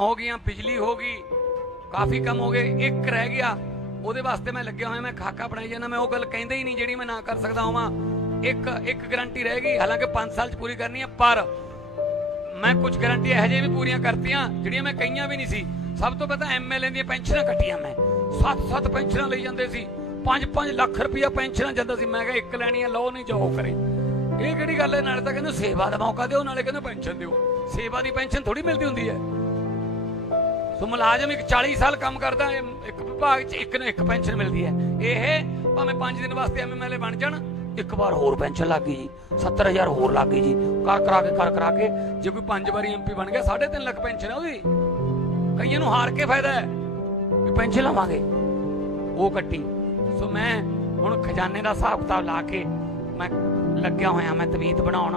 ਹੋ ਗਈਆਂ, ਬਿਜਲੀ ਹੋ ਗਈ, ਕਾਫੀ ਕੰਮ ਹੋ ਗਏ, ਇੱਕ ਰਹਿ ਗਿਆ। ਉਹਦੇ ਵਾਸਤੇ ਮੈਂ ਲੱਗਿਆ ਹੋਇਆ, ਮੈਂ ਖਾਕਾ ਬਣਾਈ ਜਾਂਦਾ, ਮੈਂ ਉਹ ਗੱਲ ਕਹਿੰਦਾ ਹੀ ਨਹੀਂ ਜਿਹੜੀ ਮੈਂ ਨਾ ਕਰ ਸਕਦਾ ਹਾਂ ਇੱਕ ਇੱਕ ਗਾਰੰਟੀ ਰਹਿ ਗਈ, ਹਾਲਾਂਕਿ 5 ਸਾਲ ਚ ਪੂਰੀ ਕਰਨੀ ਹੈ ਪਰ ਮੈਂ ਕੁਝ ਗਾਰੰਟੀ ਇਹੋ ਜਿਹੀ ਵੀ ਪੂਰੀਆਂ ਕਰਤੀਆਂ, ਜਿਹੜੀਆਂ ਮੈਂ ਕਈਆਂ ਵੀ ਨਹੀਂ ਸੀ। ਸਭ ਤੋਂ ਪਹਿਲਾਂ ਐਮਐਲਏ ਦੀਆਂ ਪੈਨਸ਼ਨਾਂ ਕੱਟੀਆਂ ਮੈਂ। 7-7 ਪੈਨਸ਼ਨਾਂ ਲਈ ਜਾਂਦੇ ਸੀ। 5-5 ਲੱਖ ਰੁਪਇਆ ਪੈਨਸ਼ਨਾਂ ਜਾਂਦਾ ਸੀ। ਮੈਂ ਕਿਹਾ ਇੱਕ ਲੈਣੀ ਹੈ ਲਓ ਨਹੀਂ ਜਾਓ ਕਰੇ। ਇਹ ਕਿਹੜੀ ਗੱਲ ਹੈ? ਨਾਲੇ ਤਾਂ ਕਹਿੰਦੇ ਸੇਵਾ ਦਾ ਮੌਕਾ ਦਿਓ, ਨਾਲੇ ਕਹਿੰਦੇ ਪੈਨਸ਼ਨ ਦਿਓ। ਸੇਵਾ ਦੀ ਪੈਨਸ਼ਨ ਥੋੜੀ ਮਿਲਦੀ ਹੁੰਦੀ ਹੈ। ਸੋ ਮੁਲਾਜ਼ਮ ਇੱਕ 40 ਸਾਲ ਕੰਮ ਕਰਦਾ ਇੱਕ ਵਿਭਾਗ 'ਚ ਇੱਕ ਨਾ ਇੱਕ ਪੈਨਸ਼ਨ ਮਿਲਦੀ ਹੈ। ਇਹ ਭਾਵੇਂ 5 ਦਿਨ ਵਾਸਤੇ ਐਮਐਲਏ ਬਣ ਜਾਣ, ਇੱਕ ਵਾਰ ਹੋਰ ਪੈਨਸ਼ਨ ਲੱਗ ਗਈ ਜੀ 70000 ਹੋਰ ਲੱਗ ਗਈ ਜੀ ਕਰ ਕਰਾ ਕੇ ਕਰ ਕਰਾ ਕੇ, ਜੇ ਕੋਈ ਪੰਜ ਵਾਰੀ ਐਮਪੀ ਬਣ ਗਿਆ 3.5 ਲੱਖ ਪੈਨਸ਼ਨ ਹੈ ਉਹਦੀ। ਕਈਆਂ ਨੂੰ ਹਾਰ ਕੇ ਫਾਇਦਾ ਹੈ ਵੀ ਪੈਨਸ਼ਨ ਲਵਾਂਗੇ। ਉਹ ਕੱਟੀ। ਸੋ ਮੈਂ ਹੁਣ ਖਜ਼ਾਨੇ ਦਾ ਹਿਸਾਬ ਕਿਤਾਬ ਲਾ ਕੇ ਮੈਂ ਲੱਗਿਆ ਹੋਇਆ, ਮੈਂ ਤਵੀਤ ਬਣਾਉਣ।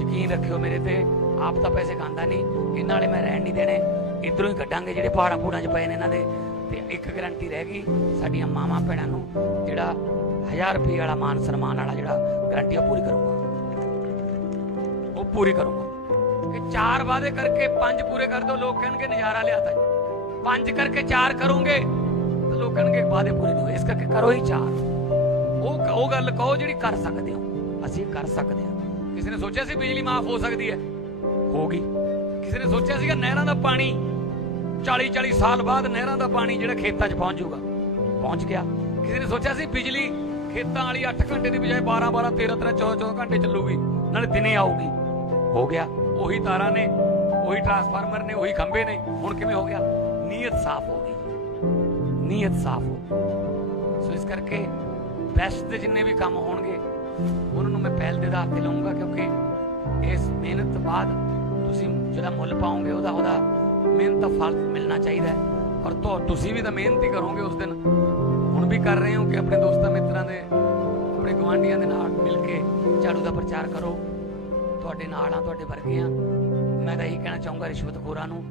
ਯਕੀਨ ਰੱਖਿਓ ਮੇਰੇ ਤੇ, ਆਪ ਤਾਂ ਪੈਸੇ ਖਾਂਦਾ ਨਹੀਂ ਇਹਨਾਂ ਵਾਲੇ ਮੈਂ ਰਹਿਣ ਨਹੀਂ ਦੇਣੇ। ਇਧਰੋਂ ਹੀ ਕੱਢਾਂਗੇ ਜਿਹੜੇ ਪਹਾੜਾਂ ਪੂੜਾਂ 'ਚ ਪਏ ਨੇ ਇਹਨਾਂ ਦੇ। ਤੇ ਇੱਕ ਗਰੰਟੀ ਰਹਿ ਗਈ ਸਾਡੀਆਂ ਮਾਵਾਂ ਭੈਣਾਂ ਨੂੰ ਜਿਹੜਾ 1000 ਰੁਪਏ ਵਾਲਾ ਮਾਨ ਸਨਮਾਨ ਵਾਲਾ ਜਿਹੜਾ ਗਰੰਟੀ ਉਹ ਪੂਰੀ ਕਰੂੰਗਾ। ਉਹ ਪੂਰੀ ਕਰੂੰਗਾ। ਕਿ ਚਾਰ ਵਾਅਦੇ ਕਰਕੇ ਪੰਜ ਪੂਰੇ ਕਰ ਦੋ, ਲੋਕ ਕਹਿਣਗੇ ਨਜ਼ਾਰਾ ਲਿਆਤਾ ਜੀ ਪੰਜ ਕਰਕੇ ਚਾਰ ਕਰੋਗੇ, ਤਾਂ ਲੋਕ ਕਹਿਣਗੇ ਵਾਅਦੇ ਪੂਰੇ ਨਹੀਂ ਹੋਏ। ਇਸ ਕਰਕੇ ਕਰੋ ਹੀ ਚਾਰ। ਉਹ ਉਹ ਗੱਲ ਕਹੋ ਜਿਹੜੀ ਕਰ ਸਕਦੇ ਹੋ। ਅਸੀਂ ਕਰ ਸਕਦੇ ਹਾਂ। ਕਿਸੇ ਨੇ ਸੋਚਿਆ ਸੀ ਬਿਜਲੀ ਮਾਫ ਹੋ ਸਕਦੀ ਹੈ? ਹੋ ਗਈ। ਕਿਸੇ ਨੇ ਸੋਚਿਆ ਸੀਗਾ ਨਹਿਰਾਂ ਦਾ ਪਾਣੀ 40 40 ਸਾਲ ਬਾਅਦ ਨਹਿਰਾਂ ਦਾ ਪਾਣੀ ਜਿਹੜਾ ਖੇਤਾਂ 'ਚ ਪਹੁੰਚ ਜਾਊਗਾ। ਪਹੁੰਚ ਗਿਆ। ਕਿਸੇ ਨੇ ਸੋਚਿਆ ਸੀ ਬਿਜਲੀ ਖੇਤਾਂ ਵਾਲੀ 8 ਘੰਟੇ ਦੀ ਬਜਾਏ 12 12 13 13 14 14 ਘੰਟੇ ਚੱਲੂਗੀ, ਨਾਲੇ ਦਿਨੇ ਆਊਗੀ। ਹੋ ਗਿਆ। ਉਹੀ ਤਾਰਾਂ ਨੇ, ਉਹੀ ਟਰਾਂਸਫਾਰਮਰ ਨੇ, ਉਹੀ ਖੰਭੇ ਨੇ। ਹੁਣ ਕਿਵੇਂ ਹੋ ਗਿਆ? ਨੀਅਤ ਸਾਫ਼ ਹੋ ਗਈ। ਨੀਅਤ ਸਾਫ਼ ਹੋ ਗਈ। ਸੋ ਇਸ ਕਰਕੇ ਬੈਸਟ ਦੇ ਜਿੰਨੇ ਵੀ ਕੰਮ ਹੋਣਗੇ, ਉਹਨਾਂ ਨੂੰ ਮੈਂ ਪਹਿਲ ਦੇ ਆਧਾਰ ਤੇ ਲਵਾਂਗਾ ਕਿਉਂਕਿ ਇਸ ਮਿਹਨਤ ਤੋਂ ਬਾਅਦ ਤੁਸੀਂ ਜਿਹੜਾ ਮੁੱਲ ਪਾਓਗੇ, ਉਹਦਾ ਉਹਦਾ ਮਿਹਨਤ ਦਾ ਫਲ ਮਿਲਣਾ ਚਾਹੀਦਾ ਹੈ। ਔਰ ਤੁ- ਤੁਸੀਂ ਵੀ ਤਾਂ ਮਿਹਨਤ ਹੀ ਕਰੋਗੇ ਉਸ ਦਿਨ। ਹੁਣ ਵੀ ਕਰ ਰਹੇ ਹੋ ਕਿ ਆਪਣੇ ਦੋਸਤਾਂ ਮਿੱਤਰਾਂ ਦੇ, ਆਪਣੇ ਗਵਾਂਢੀਆਂ ਦੇ ਨਾਲ ਮਿਲ ਕੇ ਝਾੜੂ ਦਾ ਪ੍ਰਚਾਰ ਕਰੋ। ਤੁਹਾਡੇ ਨਾਲ ਆ, ਤੁਹਾਡੇ ਵਰਗੇ ਆ। ਮੈਂ ਤਾਂ ਇਹੀ ਕਹਿਣਾ ਚਾਹੂੰਗਾ ਰਿਸ਼ਵਤਖੋਰਾਂ ਨੂੰ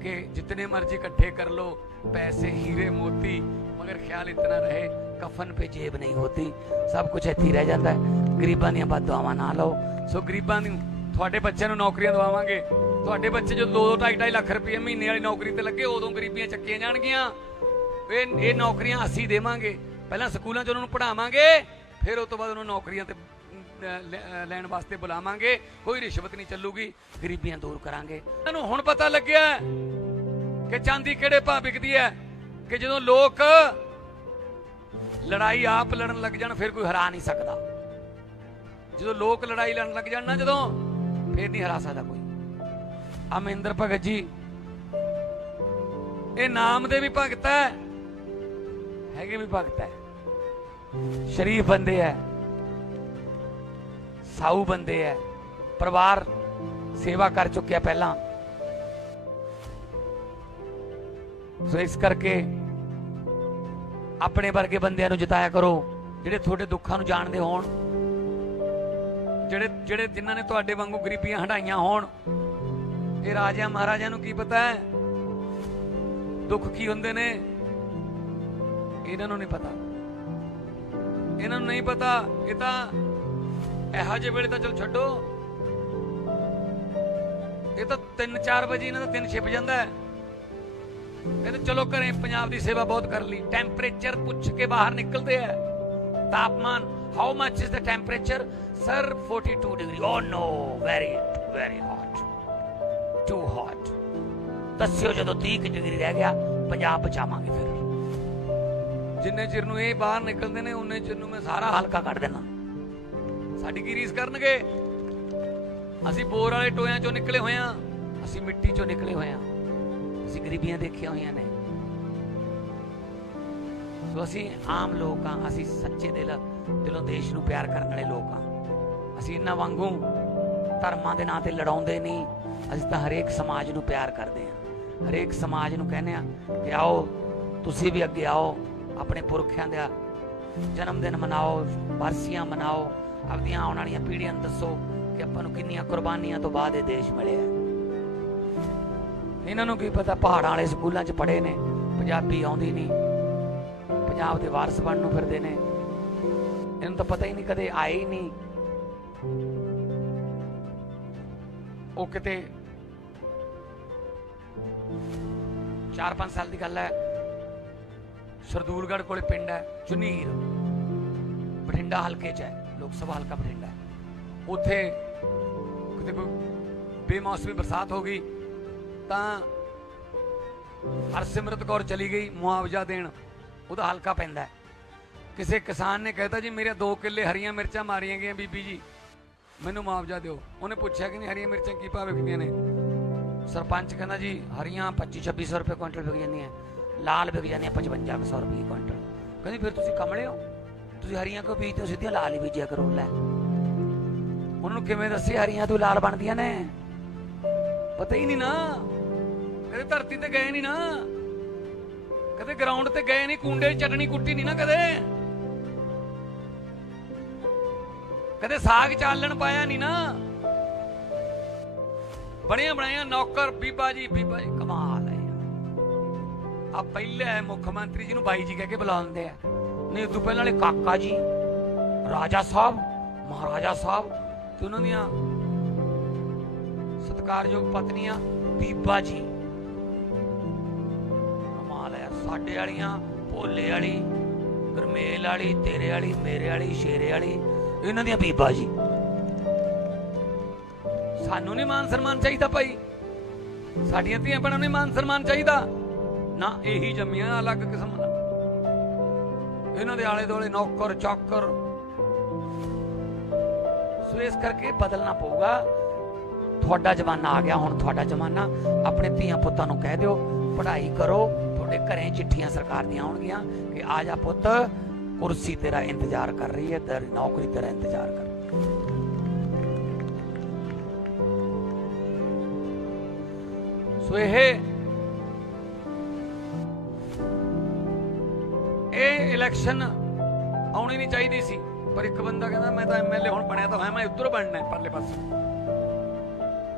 ਕਿ ਜਿਤਨੇ ਮਰਜ਼ੀ ਇਕੱਠੇ ਕਰ ਲੋ ਪੈਸੇ, ਹੀਰੇ, ਮੋਤੀ, ਮਗਰ ਖਿਆਲ ਇਤਨਾ ਰਹੇ, ਕਫਨ ਪੇ ਜੇਬ ਨਹੀਂ ਹੋਤੀ। ਸਭ ਕੁਝ ਇੱਥੇ ਰਹਿ ਜਾਂਦਾ ਹੈ। ਗਰੀਬਾਂ ਦੀਆਂ ਬਦਦੁਆਵਾਂ ਨਾ ਲਓ। ਸੋ ਗਰੀਬਾਂ ਨੂੰ ਤੁਹਾਡੇ ਬੱਚਿਆਂ ਨੂੰ ਨੌਕਰੀਆਂ ਦਵਾਵਾਂਗੇ। ਤੁਹਾਡੇ ਬੱਚੇ ਜਦੋਂ 2 2 2.5 ਲੱਖ ਰੁਪਏ ਮਹੀਨੇ ਵਾਲੀ ਨੌਕਰੀ ਤੇ ਲੱਗੇ, ਉਦੋਂ ਗਰੀਬੀਆਂ ਚੱਕੀਆਂ ਜਾਣਗੀਆਂ। ਇਹ ਇਹ ਨੌਕਰੀਆਂ ਅਸੀਂ ਦੇਵਾਂਗੇ। ਪਹਿਲਾਂ ਸਕੂਲਾਂ 'ਚ ਉਹਨਾਂ ਨੂੰ ਪੜ੍ਹਾਵਾਂਗੇ, ਫਿਰ ਉਸ ਤੋਂ ਬਾਅਦ ਉਹਨਾਂ ਨੂੰ ਨੌਕਰੀਆਂ ਤੇ ਲੈ- ਲੈਣ ਵਾਸਤੇ ਬੁਲਾਵਾਂਗੇ। ਕੋਈ ਰਿਸ਼ਵਤ ਨਹੀਂ ਚੱਲੂਗੀ, ਗਰੀਬੀਆਂ ਦੂਰ ਕਰਾਂਗੇ। ਇਹਨਾਂ ਹੁਣ ਪਤਾ ਲੱਗਿਆ ਕਿ ਚਾਂਦੀ ਕਿਹੜੇ ਭਾਅ ਵਿਕਦੀ ਹੈ? ਕਿ ਜਦੋਂ ਲੋਕ ਲੜਾਈ ਆਪ ਲੜਨ ਲੱਗ ਜਾਣ, ਫਿਰ ਕੋਈ ਹਰਾ ਨਹੀਂ ਸਕਦਾ। ਜਦੋਂ ਲੋਕ ਲੜਾਈ ਲੜਨ ਲੱਗ ਜਾਣ ਨਾ ਜਦੋਂ, ਫਿਰ ਨਹੀਂ ਹਰਾ ਸਕਦਾ ਕੋਈ। ਅਮਿੰਦਰ ਭਗਤ ਜੀ, ਇਹ ਨਾਮ ਦੇ ਵੀ ਭਗਤ ਹੈ, ਹੈਗੇ ਵੀ ਭਗਤ ਹੈ। ਸ਼ਰੀਫ ਬੰਦੇ ਹੈ, ਸਾਊ ਬੰਦੇ ਹੈ, ਪਰਿਵਾਰ ਸੇਵਾ ਕਰ ਚੁੱਕਿਆ ਪਹਿਲਾਂ। ਸੋ ਇਸ ਕਰਕੇ ਆਪਣੇ ਵਰਗੇ ਬੰਦਿਆਂ ਨੂੰ ਜਿਤਾਇਆ ਕਰੋ, ਜਿਹੜੇ ਤੁਹਾਡੇ ਦੁੱਖਾਂ ਨੂੰ ਜਾਣਦੇ ਹੋਣ, ਜਿਹੜੇ ਜਿਹੜੇ ਜਿਨ੍ਹਾਂ ਨੇ ਤੁਹਾਡੇ ਵਾਂਗੂ ਗਰੀਬੀਆਂ ਹਟਾਈਆਂ ਹੋਣ ਇਹ ਰਾਜਿਆਂ ਮਹਾਰਾਜਿਆਂ ਨੂੰ ਕੀ ਪਤਾ ਹੈ? ਦੁੱਖ ਕੀ ਹੁੰਦੇ ਨੇ? ਇਹਨਾਂ ਨੂੰ ਨਹੀਂ ਪਤਾ। ਇਹਨਾਂ ਨੂੰ ਨਹੀਂ ਪਤਾ, ਇਹ ਤਾਂ ਇਹੋ ਜਿਹੇ ਵੇਲੇ ਤਾਂ ਚਲ ਛੱਡੋ। ਇਹ ਤਾਂ 3-4 ਵਜੇ ਇਹਨਾਂ ਦਾ ਦਿਨ ਛਿਪ ਜਾਂਦਾ ਹੈ। ਕਹਿੰਦੇ ਚਲੋ ਘਰੇ ਪੰਜਾਬ ਦੀ ਸੇਵਾ ਬਹੁਤ ਕਰ ਲਈ। ਟੈਂਪਰੇਚਰ ਪੁੱਛ ਕੇ ਬਾਹਰ ਨਿਕਲਦੇ ਆ। ਤਾਪਮਾਨ how much is the temperature sir 42 degree oh no very very hot too hot ਦੱਸਿਓ ਜਦੋਂ 30 ਡਿਗਰੀ ਰਹਿ ਗਿਆ ਪੰਜਾਬ ਬਚਾਵਾਂਗੇ ਫਿਰ। ਜਿੰਨੇ ਚਿਰ ਨੂੰ ਇਹ ਬਾਹਰ ਨਿਕਲਦੇ ਨੇ ਉਹਨੇ ਚਿਰ ਨੂੰ ਮੈਂ ਸਾਰਾ ਹਲਕਾ ਕੱਢ ਦੇਣਾ। ਸਾਡੀ ਕੀ ਰੀਸ ਕਰਨਗੇ? ਅਸੀਂ ਬੋਰ ਵਾਲੇ ਟੋਇਆਂ ਚੋਂ ਨਿਕਲੇ ਹੋਏ ਆ ਅਸੀਂ ਮਿੱਟੀ ਚੋਂ ਨਿਕਲੇ ਹੋਏ ਆ ਅਸੀਂ ਗਰੀਬੀਆਂ ਦੇਖੀਆਂ ਹੋਈਆਂ ਨੇ। ਸੋ ਅਸੀਂ ਆਮ ਲੋਕ ਆ ਅਸੀਂ ਸੱਚੇ ਦਿਲ, ਦਿਲੋਂ ਦੇਸ਼ ਨੂੰ ਪਿਆਰ ਕਰਨ ਵਾਲੇ ਲੋਕ ਆ ਅਸੀਂ ਇਹਨਾਂ ਵਾਂਗੂ ਧਰਮਾਂ ਦੇ ਨਾਂ ਤੇ ਲੜਾਉਂਦੇ ਨਹੀਂ। ਅਸੀਂ ਤਾਂ ਹਰੇਕ ਸਮਾਜ ਨੂੰ ਪਿਆਰ ਕਰਦੇ ਆ ਹਰੇਕ ਸਮਾਜ ਨੂੰ ਕਹਿੰਦੇ ਆ ਕਿ ਆਓ, ਤੁਸੀਂ ਵੀ ਅੱਗੇ ਆਓ, ਆਪਣੇ ਪੁਰਖਿਆਂ ਦਾ ਜਨਮ ਦਿਨ ਮਨਾਓ, ਵਰਸੀਆਂ ਮਨਾਓ, ਆਪਦੀਆਂ ਆਉਣ ਵਾਲੀਆਂ ਪੀੜ੍ਹੀਆਂ ਨੂੰ ਦੱਸੋ ਕਿ ਆਪਾਂ ਨੂੰ ਕਿੰਨੀਆਂ ਕੁਰਬਾਨੀਆਂ ਤੋਂ ਬਾਅਦ ਇਹ ਦੇਸ਼ ਮਿਲਿਆ ਇਹਨਾਂ ਨੂੰ ਕੀ ਪਤਾ, ਪਹਾੜਾਂ ਵਾਲੇ ਸਕੂਲਾਂ 'ਚ ਪੜ੍ਹੇ ਨੇ, ਪੰਜਾਬੀ ਆਉਂਦੀ ਨਹੀਂ, ਪੰਜਾਬ ਦੇ ਵਾਰਸ ਬਣਨ ਨੂੰ ਫਿਰਦੇ ਨੇ। ਇਹਨੂੰ ਤਾਂ ਪਤਾ ਹੀ ਨਹੀਂ, ਕਦੇ ਆਏ ਹੀ ਨਹੀਂ। ਉਹ ਕਿਤੇ 4-5 ਸਾਲ ਦੀ ਗੱਲ ਹੈ। ਸਰਦੂਲਗੜ੍ਹ ਕੋਲੇ ਪਿੰਡ ਹੈ ਚੁਨੀਰ ਬਠਿੰਡਾ ਹਲਕੇ 'ਚ ਹੈ, ਲੋਕ ਸਭਾ ਹਲਕਾ ਬਠਿੰਡਾ ਉੱਥੇ ਕਿਤੇ ਕੋਈ ਬੇਮੌਸਮੀ ਬਰਸਾਤ ਹੋ ਗਈ, ਤਾਂ ਹਰਸਿਮਰਤ ਕੌਰ ਚਲੀ ਗਈ ਮੁਆਵਜ਼ਾ ਦੇਣ। ਉਹਦਾ ਹਲਕਾ ਪੈਂਦਾ ਕਿਸੇ ਕਿਸਾਨ ਨੇ ਕਹਿਤਾ ਜੀ, ਮੇਰੇ 2 ਕਿੱਲੇ ਹਰੀਆਂ ਮਿਰਚਾਂ ਮਾਰੀਆਂ ਗਈਆਂ ਬੀਬੀ ਜੀ। ਮੈਨੂੰ ਮੁਆਵਜ਼ਾ ਦਿਓ। ਉਹਨੇ ਪੁੱਛਿਆ ਕਿ ਨਹੀਂ, ਹਰੀਆਂ ਮਿਰਚਾਂ ਕੀ ਭਾਅ ਵਿਕਦੀਆਂ ਨੇ? ਸਰਪੰਚ ਕਹਿੰਦਾ ਜੀ, ਹਰੀਆਂ 25 2600 ਰੁਪਏ ਕੁਇੰਟਲ ਵਿਕ ਜਾਂਦੀਆਂ। ਲਾਲ ਵਿਕ ਜਾਂਦੀਆਂ 5500 ਰੁਪਏ ਕੁਇੰਟਲ। ਕਹਿੰਦੀ, ਫਿਰ ਤੁਸੀਂ ਕਮਲੇ ਹੋ? ਤੁਸੀਂ ਹਰੀਆਂ ਕਿਉਂ ਬੀਜਦੇ ਹੋ? ਸਿੱਧੀਆਂ ਲਾਲ ਹੀ ਬੀਜਿਆ ਕਰੋ, ਲੈ। ਉਹਨਾਂ ਨੂੰ ਕਿਵੇਂ ਦੱਸੇ ਹਰੀਆਂ ਤੋਂ ਲਾਲ ਬਣਦੀਆਂ ਨੇ? ਪਤਾ ਹੀ ਨਹੀਂ ਨਾ। ਕਦੇ ਧਰਤੀ ਤੇ ਗਏ ਨਹੀਂ ਨਾ। ਕਦੇ ਗਰਾਊਂਡ ਤੇ ਗਏ ਨਹੀਂ, ਕੁੰਡੇ 'ਚ ਚਟਣੀ ਕੁੱਟੀ ਨਹੀਂ ਨਾ ਕਦੇ। ਕਦੇ ਸਾਗ ਚਾਲਣ ਪਾਇਆ ਨਹੀਂ ਨਾ। ਬਣਿਆ ਬਣਾਇਆ ਨੌਕਰ, ਬੀਬਾ ਜੀ ਬੀਬਾ ਜੀ, ਕਮਾਲ ਹੈ। ਆ ਪਹਿਲੇ ਮੁੱਖ ਮੰਤਰੀ ਜੀ ਨੂੰ ਬਾਈ ਜੀ ਕਹਿ ਕੇ ਬੁਲਾਉਂਦੇ ਆ। ਨਹੀਂ, ਉਦੋਂ ਪਹਿਲਾਂ ਵਾਲੇ ਕਾਕਾ ਜੀ, ਰਾਜਾ ਸਾਹਿਬ, ਮਹਾਰਾਜਾ ਸਾਹਿਬ ਤੇ ਉਹਨਾਂ ਦੀਆਂ ਸਤਿਕਾਰਯੋਗ ਪਤਨੀਆਂ, ਬੀਬਾ ਜੀ। ਕਮਾਲ ਹੈ, ਸਾਡੇ ਵਾਲੀਆਂ, ਭੋਲੇ ਵਾਲੀ, ਗਰਮੇਲ ਵਾਲੀ, ਤੇਰੇ ਵਾਲੀ, ਮੇਰੇ ਵਾਲੀ, ਸ਼ੇਰੇ ਵਾਲੀ। ਇਹਨਾਂ ਦੀਆਂ ਬੀਬਾ ਜੀ। ਸਾਨੂੰ ਨਹੀਂ ਮਾਨ ਸਨਮਾਨ ਚਾਹੀਦਾ ਭਾਈ। ਸਾਡੀਆਂ ਧੀਆਂ ਭੈਣਾਂ ਨੂੰ ਮਾਨ ਸਨਮਾਨ ਚਾਹੀਦਾ। ਨਾ ਇਹੀ ਜੰਮੀਆਂ ਅਲੱਗ ਕਿਸਮ ਦਾ। ਇਹਨਾਂ ਦੇ ਆਲੇ ਦੁਆਲੇ ਨੌਕਰ, ਚਾਕਰ। ਸੋ ਇਸ ਕਰਕੇ ਬਦਲਣਾ ਪਊਗਾ। ਤੁਹਾਡਾ ਜ਼ਮਾਨਾ ਆ ਗਿਆ, ਹੁਣ ਤੁਹਾਡਾ ਜ਼ਮਾਨਾ। ਆਪਣੇ ਧੀਆਂ ਪੁੱਤਾਂ ਨੂੰ ਕਹਿ ਦਿਓ, ਪੜ੍ਹਾਈ ਕਰੋ। ਤੁਹਾਡੇ ਘਰੇ ਚਿੱਠੀਆਂ ਸਰਕਾਰ ਦੀਆਂ ਆਉਣਗੀਆਂ ਕਿ ਆ ਜਾ ਪੁੱਤ ਕੁਰਸੀ ਤੇਰਾ ਇੰਤਜ਼ਾਰ ਕਰ ਰਹੀ ਹੈ, ਤੇਰੀ ਨੌਕਰੀ ਤੇਰਾ ਇੰਤਜ਼ਾਰ ਕਰ ਸੋ ਇਹ ਇਹ ਇਲੈਕਸ਼ਨ ਆਉਣੀ ਨਹੀਂ ਚਾਹੀਦੀ ਸੀ, ਪਰ ਇੱਕ ਬੰਦਾ ਕਹਿੰਦਾ, ਮੈਂ ਤਾਂ ਐਮਐਲਏ ਹੁਣ ਬਣਿਆ ਤਾਂ ਹੋਇਆ, ਮੈਂ ਉੱਧਰ ਬਣਨਾ ਹੈ, ਪਰਲੇ ਪਾਸੇ।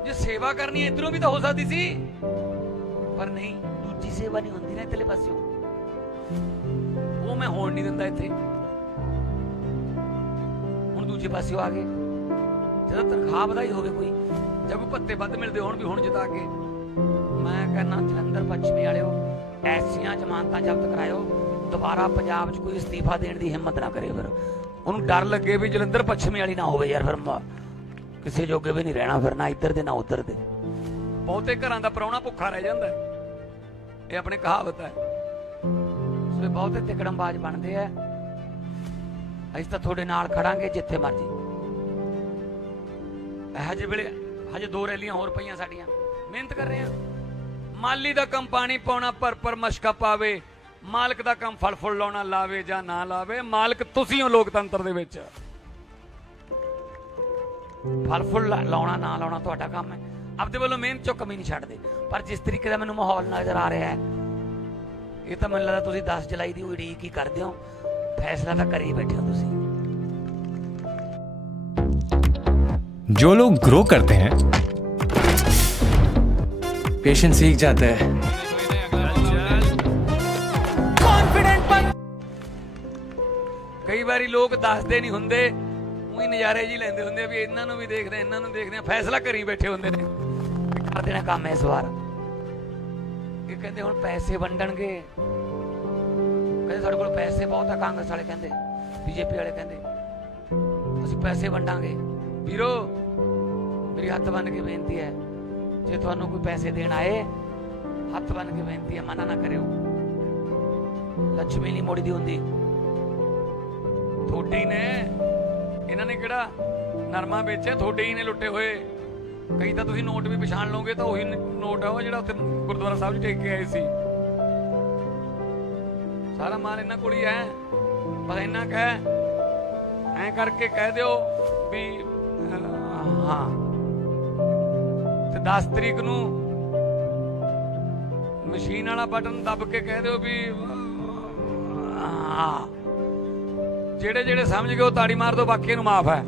ਜੇ ਸੇਵਾ ਕਰਨੀ ਹੈ, ਇਧਰੋਂ ਵੀ ਤਾਂ ਹੋ ਸਕਦੀ ਸੀ, ਪਰ ਨਹੀਂ, ਦੂਜੀ ਸੇਵਾ ਨਹੀਂ ਹੁੰਦੀ ਨਾ ਇਧਰਲੇ ਪਾਸਿਓਂ। ਉਹ ਮੈਂ ਹੋਣ ਨਹੀਂ ਦਿੰਦਾ ਇੱਥੇ। ਹੁਣ ਦੂਜੇ ਪਾਸਿਓਂ ਆ ਗਏ। ਜਦੋਂ ਤਨਖਾਹ ਵਧਾਈ ਹੋਵੇ ਕੋਈ, ਜਾਂ ਭੱਤੇ ਵੱਧ ਮਿਲਦੇ ਹੋਣ ਵੀ ਹੁਣ ਜਿਤਾ ਕੇ ਮੈਂ ਕਹਿੰਦਾ, ਜਲੰਧਰ ਪੱਛਮੀ ਵਾਲਿਓ, ਐਸੀਆਂ ਜ਼ਮਾਨਤਾਂ ਜ਼ਬਤ ਕਰਾਇਓ, ਦੁਬਾਰਾ ਪੰਜਾਬ 'ਚ ਕੋਈ ਅਸਤੀਫਾ ਦੇਣ ਦੀ ਹਿੰਮਤ ਨਾ ਕਰੇ ਫਿਰ। ਉਹਨੂੰ ਡਰ ਲੱਗੇ ਵੀ ਜਲੰਧਰ ਪੱਛਮੀ ਵਾਲੀ ਨਾ ਹੋਵੇ ਯਾਰ ਫਿਰ ਕਿਸੇ ਜੋਗੇ ਵੀ ਨਹੀਂ ਰਹਿਣਾ ਫਿਰ, ਨਾ ਇੱਧਰ ਦੇ, ਨਾ ਉੱਧਰ ਦੇ। ਬਹੁਤੇ ਘਰਾਂ ਦਾ ਪ੍ਰਾਹੁਣਾ ਭੁੱਖਾ ਰਹਿ ਜਾਂਦਾ। ਇਹ ਆਪਣੇ ਕਹਾਵਤ ਹੈ। ਸੋ ਇਹ ਬਹੁਤੇ ਤਿਕੜਮਬਾਜ਼ ਬਣਦੇ ਆ। ਅਸੀਂ ਤਾਂ ਤੁਹਾਡੇ ਨਾਲ ਖੜਾਂਗੇ ਜਿੱਥੇ ਮਰਜ਼ੀ। ਇਹ ਵੇਲੇ ਹਜੇ ਦੋ ਰੈਲੀਆਂ ਹੋਰ ਪਈਆਂ ਸਾਡੀਆਂ। ਮਿਹਨਤ ਕਰ ਰਹੇ ਆ। ਮਾਲੀ ਦਾ ਕੰਮ ਪਾਣੀ ਪਾਉਣਾ ਪਰ ਪਰ ਮਸ਼ਕਾ ਪਾਵੇ। ਮਾਲਕ ਦਾ ਕੰਮ ਫਲ ਫੁੱਲ ਲਾਉਣਾ, ਲਾਵੇ ਜਾਂ ਨਾ ਲਾਵੇ। ਮਾਲਕ ਤੁਸੀਂ ਹੋ ਲੋਕਤੰਤਰ ਦੇ ਵਿੱਚ। ਫਲ ਫੁੱਲ ਲਾਉਣਾ, ਨਾ ਲਾਉਣਾ ਤੁਹਾਡਾ ਕੰਮ ਹੈ। ਆਪਦੇ ਵੱਲੋਂ ਮਿਹਨਤ ਚੋਂ ਕਮੀ ਨਹੀਂ ਛੱਡਦੇ। ਪਰ ਜਿਸ ਤਰੀਕੇ ਦਾ ਮੈਨੂੰ ਮਾਹੌਲ ਨਜ਼ਰ ਆ ਰਿਹਾ ਹੈ ਇਹ ਤਾਂ ਮੈਨੂੰ ਲੱਗਦਾ ਤੁਸੀਂ 10 ਜੁਲਾਈ ਦੀ ਉਡੀਕ ਹੀ ਕਰਦੇ ਹੋ ਫੈਸਲਾ ਤਾਂ ਕਰੀ ਬੈਠੇ ਹੋ ਤੁਸੀਂ जो लोग ग्रो करते हैं पेशेंस सीख जाता है ਕਈ ਵਾਰੀ ਲੋਕ ਦੱਸਦੇ ਨਹੀਂ ਹੁੰਦੇ ਉਹੀ ਨਜ਼ਾਰੇ ਜੀ ਲੈਂਦੇ ਹੁੰਦੇ ਆ ਵੀ ਇਹਨਾਂ ਨੂੰ ਵੀ ਦੇਖਦੇ ਆ, ਇਹਨਾਂ ਨੂੰ ਦੇਖਦੇ ਆ ਫੈਸਲਾ ਕਰੀ ਬੈਠੇ ਹੁੰਦੇ ਨੇ ਕਰ ਦੇਣਾ ਕੰਮ ਇਸ ਵਾਰ ਇਹ ਕਹਿੰਦੇ ਹੁਣ ਪੈਸੇ ਵੰਡਣਗੇ। ਕਹਿੰਦੇ ਸਾਡੇ ਕੋਲ ਪੈਸੇ ਬਹੁਤ ਆ, ਕਾਂਗਰਸ ਵਾਲੇ ਕਹਿੰਦੇ, ਬੀਜੇਪੀ ਵਾਲੇ ਕਹਿੰਦੇ। ਅਸੀਂ ਪੈਸੇ ਵੰਡਾਂਗੇ। ਵੀਰੋ, ਮੇਰੀ ਹੱਥ ਬੰਨ ਕੇ ਬੇਨਤੀ ਹੈ, ਜੇ ਤੁਹਾਨੂੰ ਕੋਈ ਪੈਸੇ ਦੇਣ ਆਏ, ਹੱਥ ਬੰਨ ਕੇ ਬੇਨਤੀ ਹੈ, ਮਨਾ ਨਾ ਕਰਿਓ। ਲੱਛਮੀ ਨਹੀਂ ਮੋੜੀ ਦੀ ਹੁੰਦੀ। ਤੁਹਾਡੇ ਹੀ ਨੇ। ਇਹਨਾਂ ਨੇ ਕਿਹੜਾ ਨਰਮਾ ਵੇਚਿਆ? ਤੁਹਾਡੇ ਹੀ ਨੇ ਲੁੱਟੇ ਹੋਏ। ਕਈ ਤਾਂ ਤੁਸੀਂ ਨੋਟ ਵੀ ਪਛਾਣ ਲਓਗੇ ਤਾਂ ਉਹੀ ਨ- ਨੋਟ ਆ ਉਹ ਜਿਹੜਾ ਉੱਥੇ ਗੁਰਦੁਆਰਾ ਸਾਹਿਬ 'ਚ ਟੇਕ ਕੇ ਆਏ ਸੀ। ਸਾਰਾ ਮਾਲ ਇਹਨਾਂ ਕੋਲ ਹੀ ਹੈ ਬਸ ਇੰਨਾ ਕਹਿ ਐ। ਕਰਕੇ ਕਹਿ ਦਿਓ ਵੀ ਅਹ, ਹਾਂ। ਤੇ 10 ਤਰੀਕ ਨੂੰ ਮਸ਼ੀਨ ਵਾਲਾ ਬਟਨ ਦੱਬ ਕੇ ਕਹਿ ਦਿਓ ਵੀ ਜਿਹੜੇ ਜਿਹੜੇ ਸਮਝ ਗਏ ਉਹ ਤਾੜੀ ਮਾਰ ਦੋ ਬਾਕੀ ਨੂੰ ਮਾਫ ਹੈ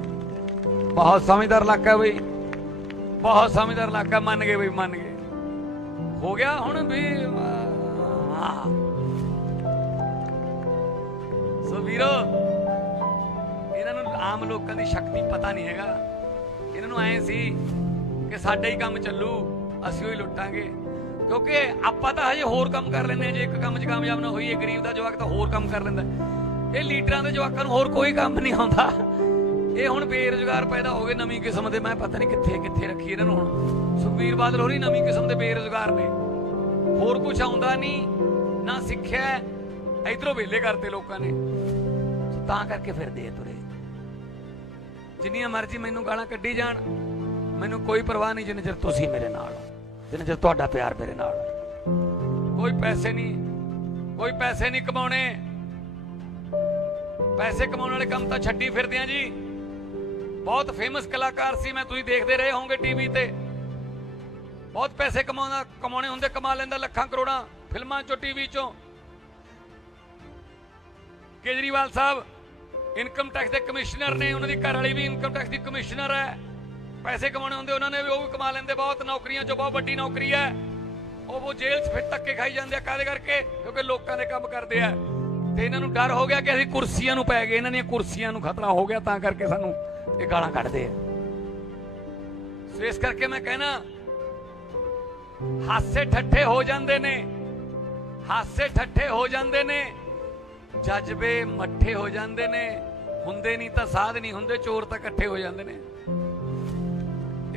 ਬਹੁਤ ਸਮਝਦਾਰ ਇਲਾਕਾ ਬਈ। ਬਹੁਤ ਸਮਝਦਾਰ ਇਲਾਕਾ ਮੰਨ ਗਏ ਬਈ, ਮੰਨ ਗਏ। ਹੋ ਗਿਆ ਹੁਣ ਵੀ ਸੋ ਵੀਰੋ, ਇਹਨਾਂ ਨੂੰ ਆਮ ਲੋਕਾਂ ਦੀ ਸ਼ਕਤੀ ਪਤਾ ਨਹੀਂ ਹੈਗਾ। ਇਹਨਾਂ ਨੂੰ ਐ ਸੀ ਕਿ ਸਾਡਾ ਹੀ ਕੰਮ ਚੱਲੂ, ਅਸੀਂ ਹੀ ਲੁੱਟਾਂਗੇ। ਕਿਉਂਕਿ ਆਪਾਂ ਤਾਂ ਹਜੇ ਹੋਰ ਕੰਮ ਕਰ ਲੈਂਦੇ ਆ ਜੇ ਇੱਕ ਕੰਮ 'ਚ ਕਾਮਯਾਬ ਨਾ ਹੋਈਏ, ਗਰੀਬ ਦਾ ਜਵਾਕ ਤਾਂ ਹੋਰ ਕੰਮ ਕਰ ਲੈਂਦਾ। ਇਹ ਲੀਡਰਾਂ ਦੇ ਜਵਾਕਾਂ ਨੂੰ ਹੋਰ ਕੋਈ ਕੰਮ ਨਹੀਂ ਆਉਂਦਾ। ਇਹ ਹੁਣ ਬੇਰੁਜ਼ਗਾਰ ਪੈਦਾ ਹੋ ਗਏ ਨਵੀਂ ਕਿਸਮ ਦੇ। ਮੈਂ ਪਤਾ ਨਹੀਂ ਕਿੱਥੇ ਕਿੱਥੇ ਰੱਖੀ ਇਹਨਾਂ ਨੂੰ ਹੁਣ। ਸੁਖਬੀਰ ਬਾਦਲ ਹੋਰੀ ਨਵੀਂ ਕਿਸਮ ਦੇ ਬੇਰੁਜ਼ਗਾਰ ਨੇ। ਹੋਰ ਕੁਝ ਆਉਂਦਾ ਨਹੀਂ, ਨਾ ਸਿੱਖਿਆ ਇਧਰੋਂ ਵੇਲੇ ਕਰਤੇ ਲੋਕਾਂ ਨੇ। ਤਾਂ ਕਰਕੇ ਫਿਰਦੇ ਆ ਤੁਰੇ। ਜਿੰਨੀਆਂ ਮਰਜ਼ੀ ਮੈਨੂੰ ਗਾਲਾਂ ਕੱਢੀ ਜਾਣ, ਮੈਨੂੰ ਕੋਈ ਪਰਵਾਹ ਨਹੀਂ ਜਿੰਨੇ ਚਿਰ ਤੁਸੀਂ ਮੇਰੇ ਨਾਲ ਹੋ। ਜਿੰਨੇ ਚਿਰ ਤੁਹਾਡਾ ਪਿਆਰ ਮੇਰੇ ਨਾਲ ਕੋਈ ਪੈਸੇ ਨਹੀਂ, ਕੋਈ ਪੈਸੇ ਨਹੀਂ ਕਮਾਉਣੇ। ਪੈਸੇ ਕਮਾਉਣ ਵਾਲੇ ਕੰਮ ਤਾਂ ਛੱਡੀ ਫਿਰਦੇ ਆ ਜੀ। ਬਹੁਤ ਫੇਮਸ ਕਲਾਕਾਰ ਸੀ, ਮੈਂ ਤੁਸੀਂ ਦੇਖਦੇ ਰਹੇ ਹੋਵੋਗੇ ਟੀਵੀ ਤੇ। ਬਹੁਤ ਪੈਸੇ ਕਮਾਉਂਦਾ ਕਮਾਉਣੇ ਹੁੰਦੇ, ਕਮਾ ਲੈਂਦਾ, ਲੱਖਾਂ ਕਰੋੜਾਂ ਫਿਲਮਾਂ ਚੋਂ ਟੀਵੀ ਚੋਂ। ਕੇਜਰੀਵਾਲ ਸਾਹਿਬ ਇਨਕਮ ਟੈਕਸ ਦੇ ਕਮਿਸ਼ਨਰ ਨੇ, ਉਹਨਾਂ ਦੀ ਘਰ ਵਾਲੀ ਵੀ ਇਨਕਮ ਟੈਕਸ ਦੀ ਕਮਿਸ਼ਨਰ ਹੈ। ਪੈਸੇ ਕਮਾਉਣੇ ਹੁੰਦੇ, ਉਹਨਾਂ ਨੇ ਵੀ ਉਹ ਵੀ ਕਮਾ ਲੈਂਦੇ, ਬਹੁਤ ਨੌਕਰੀਆਂ ਚੋਂ, ਬਹੁਤ ਵੱਡੀ ਨੌਕਰੀ ਹੈ। ਉਹ ਉਹ ਜੇਲ੍ਹ 'ਚ ਫਿਰ ਧੱਕੇ ਖਾਈ ਜਾਂਦੇ ਆ, ਕਾਹਦੇ ਕਰਕੇ? ਕਿਉਂਕਿ ਲੋਕਾਂ ਦੇ ਕੰਮ ਕਰਦੇ ਆ। ਤੇ ਇਹਨਾਂ ਨੂੰ ਡਰ ਹੋ ਗਿਆ ਕਿ ਅਸੀਂ ਕੁਰਸੀਆਂ ਨੂੰ ਪੈ ਗਏ, ਇਹਨਾਂ ਦੀਆਂ ਕੁਰਸੀਆਂ ਨੂੰ ਖਤਰਾ ਹੋ ਗਿਆ ਤਾਂ ਕਰਕੇ ਸਾਨੂੰ ਇਹ ਗਾਲਾਂ ਕੱਢਦੇ ਆ। ਸੋ ਇਸ ਕਰਕੇ ਮੈਂ ਕਹਿਣਾ, ਹਾਸੇ ਠੱਠੇ ਹੋ ਜਾਂਦੇ ਨੇ, ਹਾਸੇ ਠੱਠੇ ਹੋ ਜਾਂਦੇ ਨੇ, ਜਜ਼ਬੇ ਮੱਠੇ ਹੋ ਜਾਂਦੇ ਨੇ, ਹੁੰਦੇ ਨਹੀਂ ਤਾਂ ਸਾਧ ਨਹੀਂ ਹੁੰਦੇ, ਚੋਰ ਤਾਂ ਇਕੱਠੇ ਹੋ ਜਾਂਦੇ ਨੇ।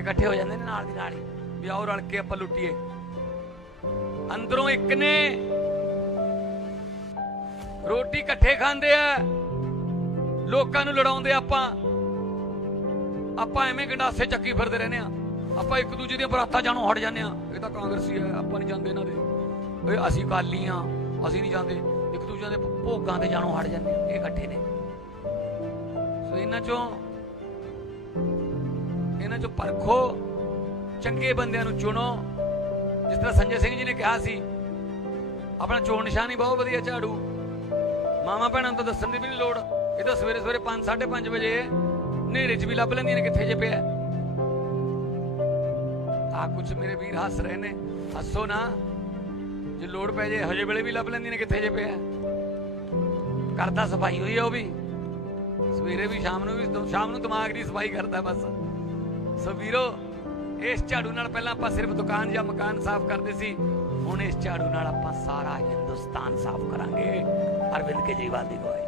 ਇਕੱਠੇ ਹੋ ਜਾਂਦੇ ਨੇ ਨਾਲ ਦੀ ਨਾਲ ਹੀ, ਵੀ ਆਓ ਰਲ ਕੇ ਆਪਾਂ ਲੁੱਟੀਏ। ਅੰਦਰੋਂ ਇੱਕ ਨੇ ਰੋਟੀ ਇਕੱਠੇ ਖਾਂਦੇ ਆ, ਲੋਕਾਂ ਨੂੰ ਲੜਾਉਂਦੇ ਆਪਾਂ। ਆਪਾਂ ਐਵੇਂ ਗੰਡਾਸੇ ਚੱਕੀ ਫਿਰਦੇ ਰਹਿੰਦੇ ਆ ਆਪਾਂ ਇੱਕ ਦੂਜੇ ਦੀਆਂ ਬਰਾਤਾਂ ਜਾਣੋਂ ਹਟ ਜਾਂਦੇ ਆ ਇਹ ਤਾਂ ਕਾਂਗਰਸੀ ਹੈ, ਆਪਾਂ ਨਹੀਂ ਜਾਂਦੇ ਇਹਨਾਂ ਦੇ। ਓਏ, ਅਸੀਂ ਕਾਲੀ ਆ ਅਸੀਂ ਨਹੀਂ ਜਾਂਦੇ। ਇੱਕ ਦੂਜੇ ਦੇ ਭੋਗਾਂ ਤੇ ਜਾਣੋਂ ਹਟ ਜਾਂਦੇ ਇਹ ਇਕੱਠੇ ਨੇ। ਸੋ ਇਹਨਾਂ ਚੋਂ ਇਹਨਾਂ ਚੋਂ ਪਰਖੋ, ਚੰਗੇ ਬੰਦਿਆਂ ਨੂੰ ਚੁਣੋ। ਜਿਸ ਤਰ੍ਹਾਂ ਸੰਜੇ ਸਿੰਘ ਜੀ ਨੇ ਕਿਹਾ ਸੀ, ਆਪਣਾ ਚੋਣ ਨਿਸ਼ਾਨ ਹੀ ਬਹੁਤ ਵਧੀਆ, ਝਾੜੂ। ਮਾਮਾ ਭੈਣਾਂ ਨੂੰ ਤਾਂ ਦੱਸਣ ਦੀ ਵੀ ਨਹੀਂ ਲੋੜ। ਇਹ ਤਾਂ ਸਵੇਰੇ ਸਵੇਰੇ 5 5:30 ਵਜੇ ਹਨੇਰੇ 'ਚ ਵੀ ਲੱਭ ਲੈਂਦੀਆਂ ਨੇ ਕਿੱਥੇ ਜੇ ਪਿਆ ਆ ਕੁਛ ਮੇਰੇ ਵੀਰ ਹੱਸ ਰਹੇ ਨੇ। ਹੱਸੋ ਨਾ। ਜੇ ਲੋੜ ਪੈ ਜੇ, ਹਜੇ ਵੇਲੇ ਵੀ ਲੱਭ ਲੈਂਦੀਆਂ ਨੇ ਕਿੱਥੇ ਜੇ ਪਿਆ ਕਰਦਾ ਸਫ਼ਾਈ ਹੋਈ ਹੈ ਉਹ ਵੀ। ਸਵੇਰੇ ਵੀ, ਸ਼ਾਮ ਨੂੰ ਵੀ ਸ਼ਾਮ ਨੂੰ ਦਿਮਾਗ ਦੀ ਸਫ਼ਾਈ ਕਰਦਾ ਬਸ। ਸੋ ਵੀਰੋ, ਇਸ ਝਾੜੂ ਨਾਲ ਪਹਿਲਾਂ ਆਪਾਂ ਸਿਰਫ ਦੁਕਾਨ ਜਾਂ ਮਕਾਨ ਸਾਫ਼ ਕਰਦੇ ਸੀ। ਹੁਣ ਇਸ ਝਾੜੂ ਨਾਲ ਆਪਾਂ ਸਾਰਾ ਹਿੰਦੁਸਤਾਨ ਸਾਫ਼ ਕਰਾਂਗੇ। ਅਰਵਿੰਦ ਕੇਜਰੀਵਾਲ ਦੀ ਗਵਾਹੀ।